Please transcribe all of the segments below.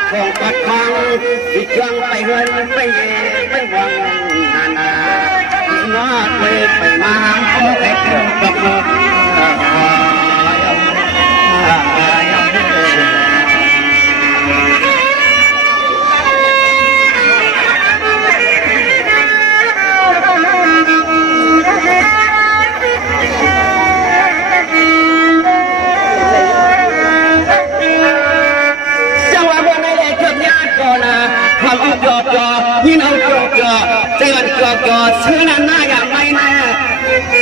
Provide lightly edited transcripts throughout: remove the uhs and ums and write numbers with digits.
ดของกัดฟังอีกยังไปเฮินไปเย่ไปวังนานาอีนอดไปมาขอให้เกี่ยวกับนกพี่น้องจอกจอใจวันจอกจอซื้อนั้นน่าอย่างไม่แน่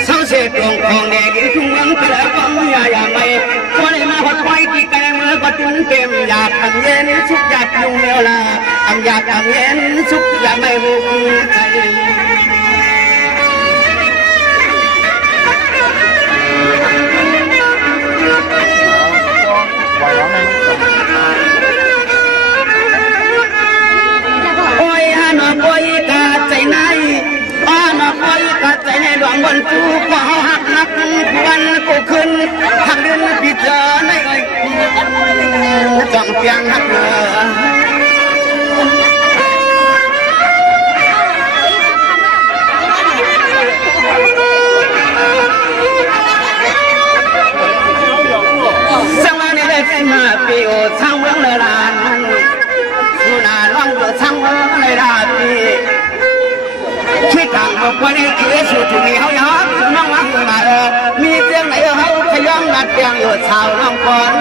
เศร้าเสียตรงของแดงทุ่งวังไปแล้วก็ไม่อย่างไม่ก็เลยมาหดไว้ที่แกงเมื่อก็ตุ้นเกมอยากทำเย็นสุขอยากยุ่งเวลาอยากทำเย็นสุขอยากไม่รู้ใจหลวงบนกูขอหักนักวันกูขึ้นหักเดินพิจารณาไอ้จังเพียงหักเรือสังวันนี้ได้มาปีโอสังเมืองเลยล้านสุนาล่องเดือดสังเมืองเลยล้านช่วยต่างบอกว่าในเขตสุดที่เขาอยากน้องรักมามีเสียงไหนเขาขย้อนนัดเตียงอยู่ชาวน้องก่อน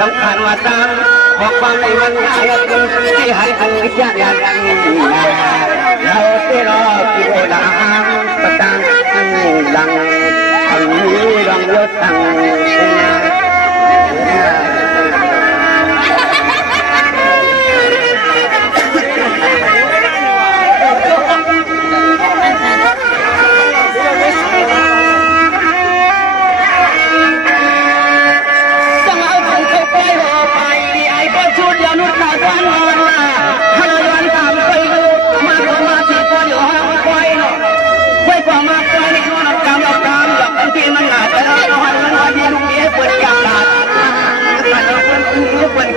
สำคัญว่าตั้งบอกว่าในวันนี้ที่ให้อันนี้ยากอย่างนี้เราที่รอที่โบราณประจังหลังอันนี้ลองยศตั้ง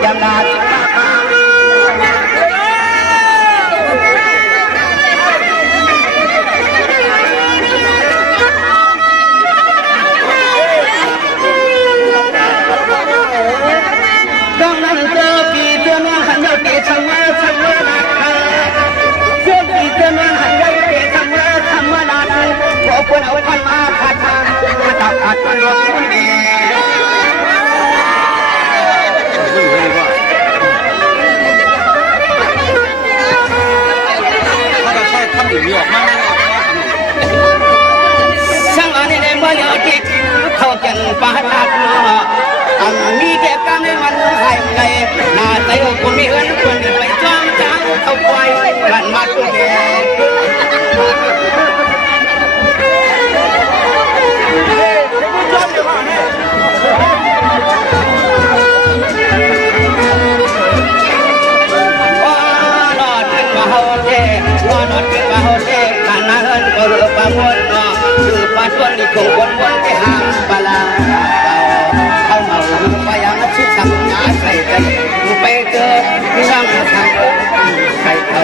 จำได้ดังนั้นเจอปีเดือนหันเดียวตีสังเวยสังเวยนักเจอปีเดือนหันเดียวตีสังเวยสังเวยนักขอคนเอาไว้มาขาดทางมาจับขาดคนรถคนเดียวสังอันนี้เมื่อยอดที่เขาเกินปาตัดล้ออันมีแก่กรรมในมันให้ไงน่าใจคนมีเงินคนไปจ้องเจ้าเขาไว้กันมาตัวเองส่วนนี้คงวนที่หางปลาเขาเมาไปยังชิดทำงานใส่ใจไปเจอช่างทำใครเขา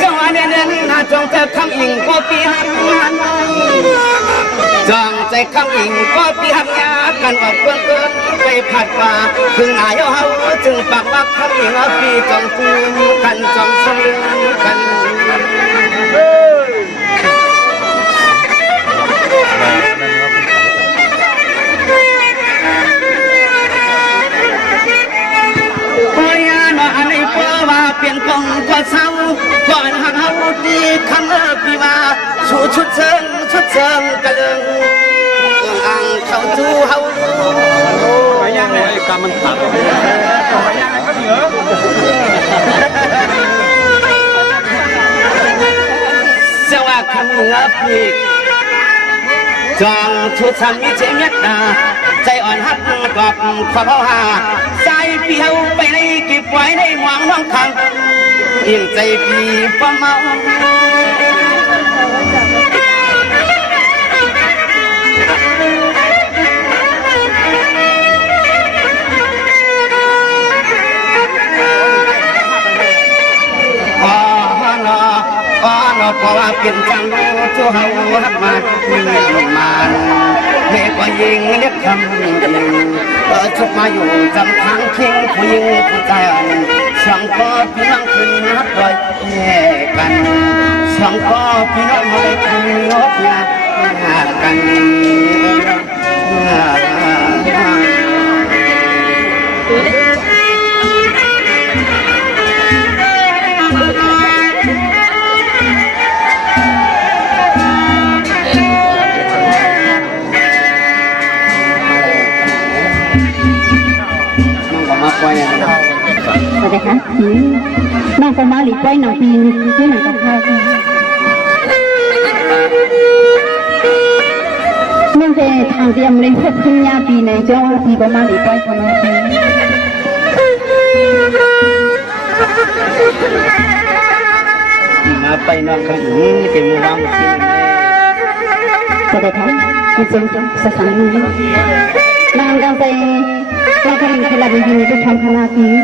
สวัสดีเนี่ยน่าจงเจอคำอิงก็ปีหันจองใจคำอิงก็ปีหักยากันออกเพื่อนเกินไปผัดป่าถึงนายเฮาจึงปากว่าคำอิงปีจองกูกันจองสลือกันพยานอันนี้เพื่อว่าเปลี่ยนกองก็เศร้าก่อนหักเฮาดีคำปีว่าสู่ชุดเชิงกระเลิงอ่างเขาจูเฮาไปยังไงกรรมมันขาดไปยังไงก็เหนือ เมื่อพีจองชุดฉันมีเจเม็ดดาใจอ่อนฮักกับขอหาใจเปียวไปในเก็บไว้ในหวังน้องทางเพียงใจพี่ประเมาเพราะว่าเป็นจังชั่วเฮาฮักมามันเด็กว่ายิงเล็กคำยิงชุบมาอยู่จำทางเคียงผู้ยิงผู้ใจอ่อนช่างก็พี่น้องคืนนัดรอยแย่กันช่างก็พี่น้องมาได้คืนนกยากันสวัสดีค่ะน้องก็มาหลีกไว้หนังปีที่หนังกับข้าวน้องจะทางเตรียมเล่นพวกขึ้นยาปีในเจ้าปีก็มาหลีกไว้คนน้องมาไปน้องกันเป็นมือร้องสวัสดีค่ะคุณเซนสถานีนางกันไปเรากำลังขลับยืนจะทำขนาดนี้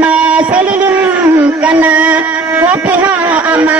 ma selilim kana ko pe ha ama